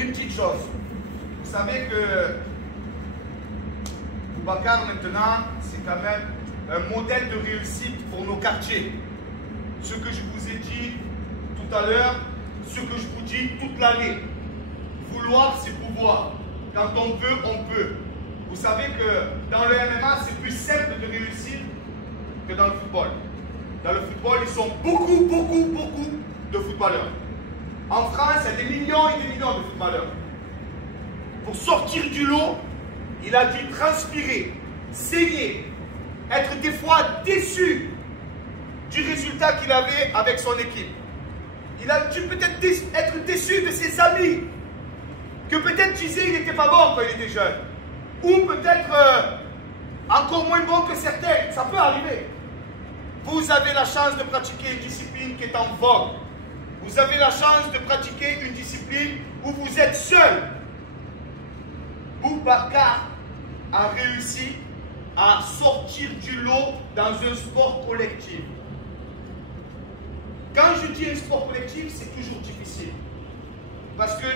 une petite chose. Vous savez que Boubacar maintenant, c'est quand même un modèle de réussite pour nos quartiers. Ce que je vous ai dit tout à l'heure, ce que je vous dis toute l'année. Vouloir, c'est pouvoir. Quand on veut, on peut. Vous savez que dans le MMA, c'est plus simple de réussir que dans le football. Dans le football, ils sont beaucoup de footballeurs. En France, il y a des millions et des millions de footballeurs. Pour sortir du lot, il a dû transpirer, saigner, être des fois déçu du résultat qu'il avait avec son équipe. Il a dû peut-être être déçu de ses amis, que peut-être disaient qu'il n'était pas bon quand il était jeune. Ou peut-être encore moins bon que certains. Ça peut arriver. Vous avez la chance de pratiquer une discipline qui est en vogue. Vous avez la chance de pratiquer une discipline où vous êtes seul. Boubacar a réussi à sortir du lot dans un sport collectif. Quand je dis un sport collectif, c'est toujours difficile. Parce que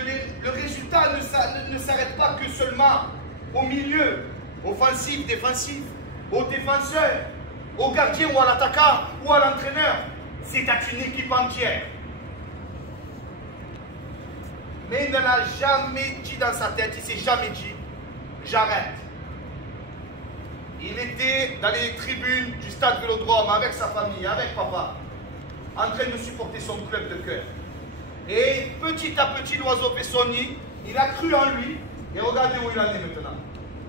le résultat ne s'arrête pas que seulement au milieu, offensif, défensif, aux défenseurs, au gardien ou à l'attaquant ou à l'entraîneur. C'est à une équipe entière. Mais il ne l'a jamais dit dans sa tête, il ne s'est jamais dit, j'arrête. Il était dans les tribunes du stade Vélodrome avec sa famille, avec papa, en train de supporter son club de cœur. Et petit à petit, l'oiseau fait son nid, il a cru en lui, et regardez où il en est maintenant.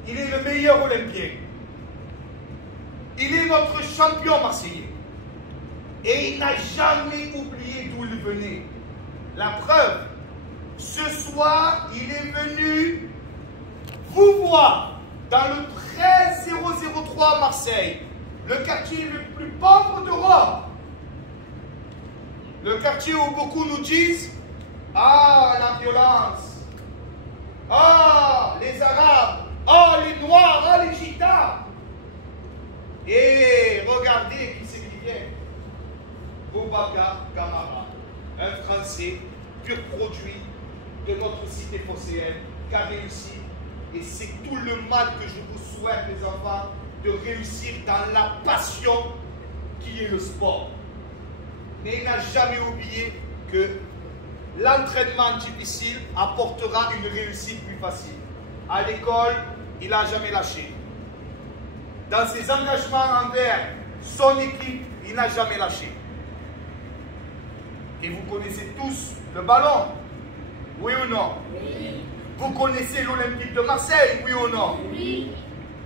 Il est le meilleur Olympien. Il est notre champion marseillais. Et il n'a jamais oublié d'où il venait. La preuve, ce soir, il est venu vous voir dans le 13003 Marseille, le quartier le plus pauvre d'Europe. Le quartier où beaucoup nous disent « Ah, la violence! Ah, les Arabes! Ah, les Noirs! Ah, les Gitans! » Et regardez qui c'est qui vient. Boubacar Camara, un Français pur produit de notre cité phocéenne, qui a réussi. Et c'est tout le mal que je vous souhaite, les enfants, de réussir dans la passion qui est le sport. Mais il n'a jamais oublié que l'entraînement difficile apportera une réussite plus facile. À l'école, il n'a jamais lâché. Dans ses engagements envers son équipe, il n'a jamais lâché. Et vous connaissez tous le ballon, oui ou non? Oui. Vous connaissez l'Olympique de Marseille, oui ou non? Oui.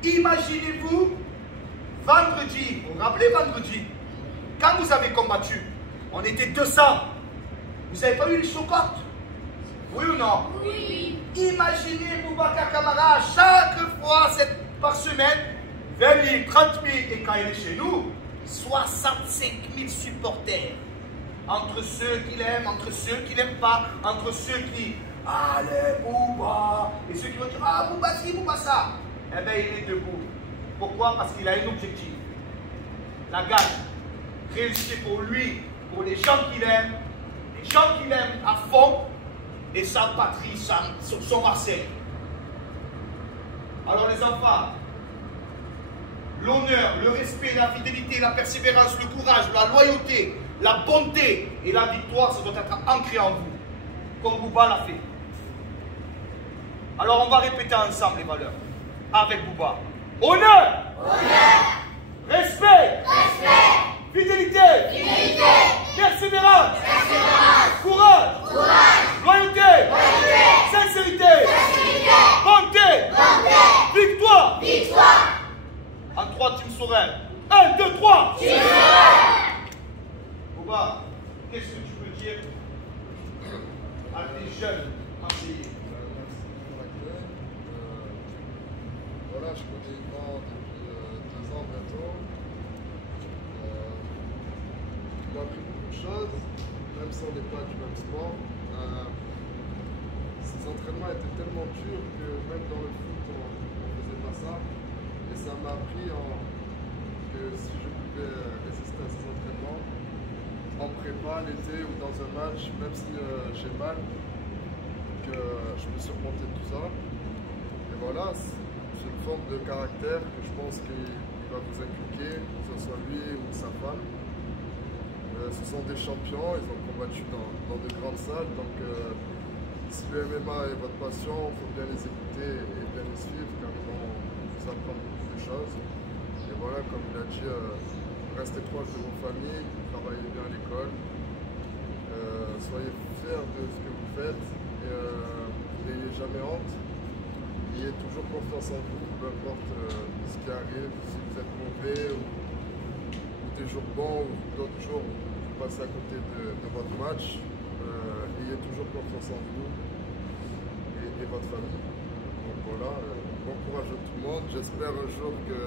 Imaginez-vous, vendredi, vous vous rappelez vendredi, quand vous avez combattu, on était 200. Vous n'avez pas eu les chocottes? Oui ou non? Oui. Imaginez Boubacar Camara, chaque fois par semaine, 20 000, 30 000, et quand il est chez nous, 65 000 supporters. Entre ceux qui l'aiment, entre ceux qui l'aiment pas, entre ceux qui allez Bouba, et ceux qui vont dire ah Bouba ci, Bouba ça. Eh bien il est debout. Pourquoi? Parce qu'il a un objectif. La gagne. Réussir pour lui, pour les gens qu'il aime à fond, et sa patrie, son Marseille. Alors les enfants, l'honneur, le respect, la fidélité, la persévérance, le courage, la loyauté, la bonté et la victoire, ça doit être ancré en vous, comme Bouba l'a fait. Alors on va répéter ensemble les valeurs, avec Bouba. Honneur! Honneur! Respect! Respect! Fidélité! Fidélité! Persévérance! Persévérance! Courage! Courage! Loyauté! Loyauté! Sincérité! Sincérité! Bonté! Bonté! Victoire! Victoire! En 3, Team Sorel. 1, 2, 3! Team Sorel! Bouba, qu'est-ce que tu peux dire à tes jeunes Marseillais? Voilà, je connais Yvan depuis 2 ans bientôt. Il a appris beaucoup de choses, même si on n'est pas du même sport. Ses entraînements étaient tellement durs que même dans le foot, on ne faisait pas ça. Et ça m'a appris que si je pouvais résister à ces entraînements, en prépa, l'été ou dans un match, même si j'ai mal, que je ça. Et voilà, c'est une forme de caractère que je pense qu'il va vous inculquer, que ce soit lui ou sa femme. Ce sont des champions, ils ont combattu dans de grandes salles, donc si le MMA est votre passion, il faut bien les écouter et bien les suivre car ils vont vous apprendre beaucoup de choses. Et voilà, comme il a dit, restez proche de vos familles, travaillez bien à l'école, soyez fiers de ce que vous faites et n'ayez jamais honte. Ayez toujours confiance en vous, peu importe ce qui arrive, si vous êtes mauvais ou des jours bons ou d'autres jours où vous passez à côté de votre match. Ayez toujours confiance en vous et votre famille. Donc voilà, bon courage à tout le monde. J'espère un jour que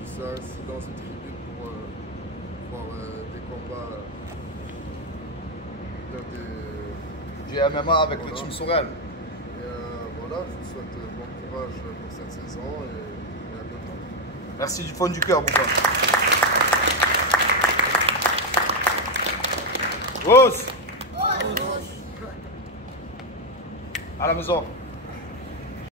je serai assis dans une tribune pour voir des combats du MMA avec le Team Sorel. Et voilà, je vous souhaite bon courage pour cette saison et à bientôt. Merci du fond du cœur, Bouba. Rose. À la maison.